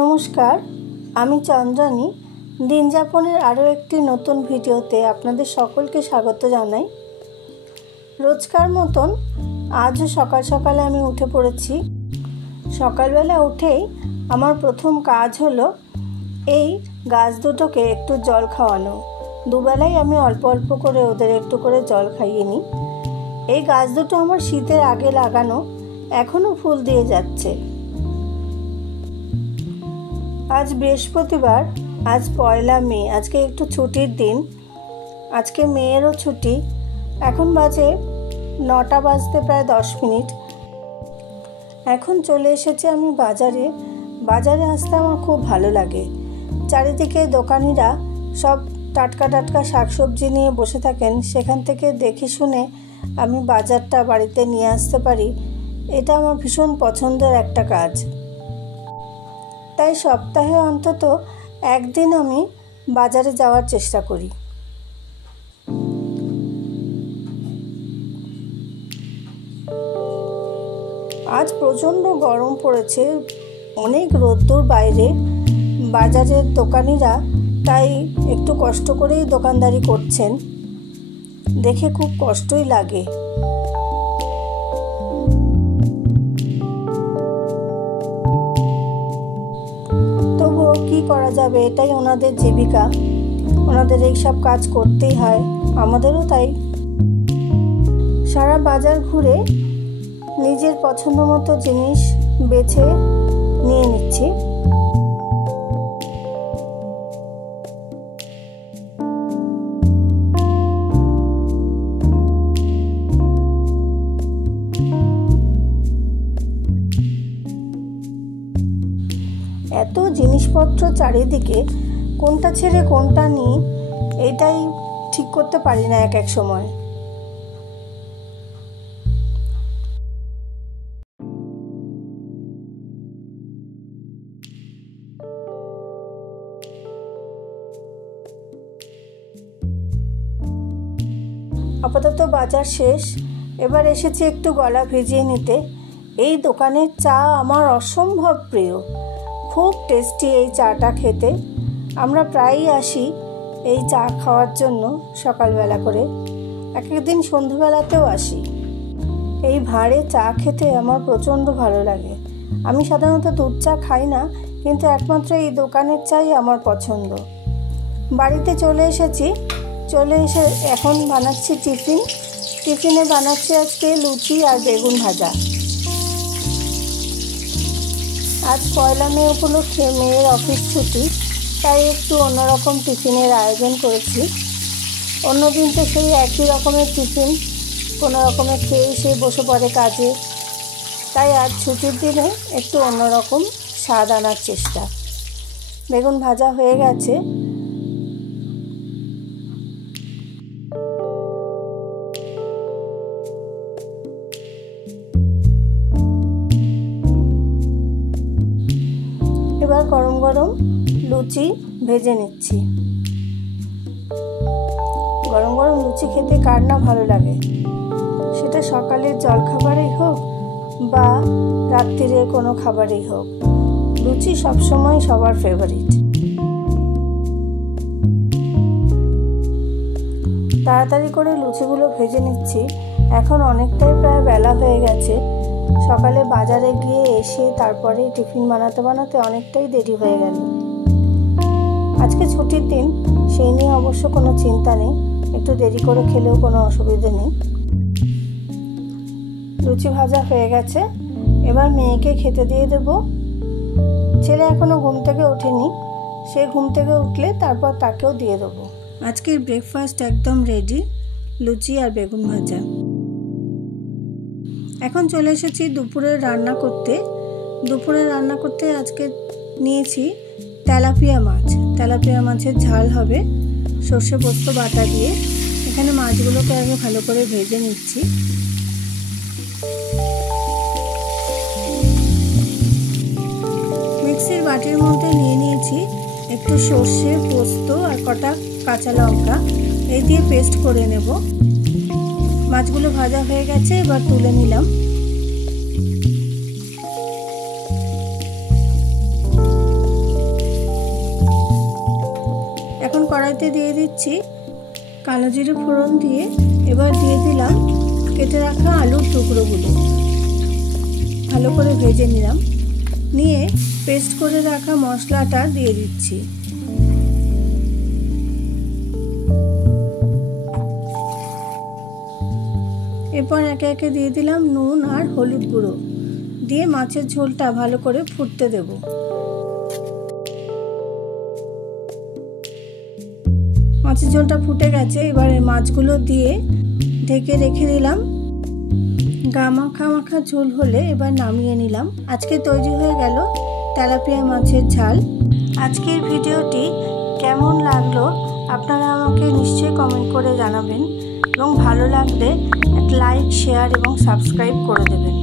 নমস্কার, আমি চন্দ্রানী। দিন যাপনের আরও একটি নতুন ভিডিওতে আপনাদের সকলকে স্বাগত জানাই। রোজকার মতন আজও সকাল সকালে আমি উঠে পড়েছি। সকালবেলা উঠেই আমার প্রথম কাজ হলো এই গাছ দুটোকে একটু জল খাওয়ানো। দুবেলাই আমি অল্প অল্প করে ওদের একটু করে জল খাইয়ে নিই। এই গাছ দুটো আমার শীতের আগে লাগানো, এখনও ফুল দিয়ে যাচ্ছে। আজ বৃহস্পতিবার, আজ 1 মে। আজকে একটু ছুটির দিন, আজকে মেয়েরও ছুটি। এখন বাজে 9টা বাজতে প্রায় 10 মিনিট। এখন চলে এসেছে আমি বাজারে। বাজারে আসতে আমার খুব ভালো লাগে। চারিদিকে দোকানিরা সব টাটকা টাটকা শাকসবজি নিয়ে বসে থাকেন। সেখান থেকে দেখে শুনে আমি বাজারটা বাড়িতে নিয়ে আসতে পারি। এটা আমার ভীষণ পছন্দের একটা কাজ। তাই সপ্তাহে অন্তত একদিন আমি বাজারে যাওয়ার চেষ্টা করি। আজ প্রচণ্ড গরম পড়েছে, অনেক রোদ্দুর বাইরে। বাজারের দোকানিরা তাই একটু কষ্ট করেই দোকানদারি করছেন, দেখে খুব কষ্টই লাগে। তবুও কী করা যাবে, এটাই ওনাদের জীবিকা, ওনাদের এইসব কাজ করতেই হয়, আমাদেরও তাই। সারা বাজার ঘুরে নিজের পছন্দ মতো জিনিস বেছে নিয়ে নিচ্ছি। এত জিনিসপত্র চারিদিকে, কোনটা ছেড়ে কোনটা নিই এটাই ঠিক করতে পারি না এক এক সময়। আপাতত বাজার শেষ, এবার এসেছি একটু গলা ভিজিয়ে নিতে। এই দোকানের চা আমার অসম্ভব প্রিয়, খুব টেস্টি এই চাটা খেতে। আমরা প্রায়ই আসি এই চা খাওয়ার জন্য সকালবেলা করে, এক একদিন সন্ধ্যাবেলাতেও আসি। এই ভাঁড়ে চা খেতে আমার প্রচণ্ড ভালো লাগে। আমি সাধারণত দুধ চা খাই না, কিন্তু একমাত্র এই দোকানের চাই আমার পছন্দ। বাড়িতে চলে এসেছি, চলে এসে এখন বানাচ্ছি টিফিনে বানাচ্ছি আজকে লুচি আর বেগুন ভাজা। আজ 1 মে উপলক্ষে মেয়ের অফিস ছুটি, তাই একটু অন্যরকম টিফিনের আয়োজন করেছি। অন্যদিন তো সেই একই রকমের টিফিন কোনো রকমে খেয়ে সে বসে পড়ে কাজে, তাই আজ ছুটির দিনে একটু অন্যরকম স্বাদ আনার চেষ্টা। বেগুন ভাজা হয়ে গেছে। এবার গরম গরম লুচি ভেজে নিচ্ছি। গরম গরম লুচি খেতে কার না ভালো লাগে, সেটা সকালের জলখাবারেই হোক বা রাত্রিরে কোনো খাবারেই হোক, লুচি সবসময় সবার ফেভারিট। তাড়াতাড়ি করে লুচিগুলো ভেজে নিচ্ছি। এখন অনেকটাই প্রায় বেলা হয়ে গেছে। সকালে বাজারে গিয়ে এসে তারপরে টিফিন বানাতে বানাতে অনেকটাই দেরি হয়ে গেল। আজকে ছুটির দিন, সেই নিয়ে অবশ্য কোনো চিন্তা নেই, একটু দেরি করে খেলেও কোনো অসুবিধে নেই। লুচি ভাজা হয়ে গেছে, এবার মেয়েকে খেতে দিয়ে দেব। ছেলে এখনও ঘুম থেকে ওঠেনি, সে ঘুম থেকে উঠলে তারপর তাকেও দিয়ে দেবো। আজকের ব্রেকফাস্ট একদম রেডি, লুচি আর বেগুন ভাজা। এখন চলে এসেছি দুপুরের রান্না করতে। দুপুরে রান্না করতে আজকে নিয়েছি তেলাপিয়া মাছ। তেলাপিয়া মাছের ঝাল হবে সর্ষে পোস্ত বাটা দিয়ে। এখানে মাছগুলোকে আগে ভালো করে ভেজে নিচ্ছি। মিক্সির বাটির মধ্যে নিয়ে নিয়েছি একটু সর্ষে পোস্ত আর কটা কাঁচা লঙ্কা, এই দিয়ে পেস্ট করে নেব। মাছগুলো ভাজা হয়ে গেছে, এবার তুলে নিলাম। কড়াইতে দিয়ে দিচ্ছি কালো জিরে ফোড়ন দিয়ে এবার দিয়ে দিলাম কেটে রাখা আলুর টুকরোগুলো। ভালো করে ভেজে নিয়ে পেস্ট করে রাখা মশলাটা দিয়ে দিচ্ছি। এরপর একে একে দিয়ে দিলাম নুন আর হলুদ গুঁড়ো দিয়ে মাছের ঝোলটা ভালো করে ফুটতে দেব। মাছের ঝোলটা ফুটে গেছে, এবার এই মাছগুলো দিয়ে ঢেকে রেখে দিলাম। গা মাখা মাখা ঝোল হলে এবার নামিয়ে নিলাম। আজকে তৈরি হয়ে গেল তেলাপিয়া মাছের ঝাল। আজকের ভিডিওটি কেমন লাগলো আপনারা আমাকে নিশ্চয়ই কমেন্ট করে জানাবেন এবং ভালো লাগলে একটা লাইক, শেয়ার এবং সাবস্ক্রাইব করে দেবেন।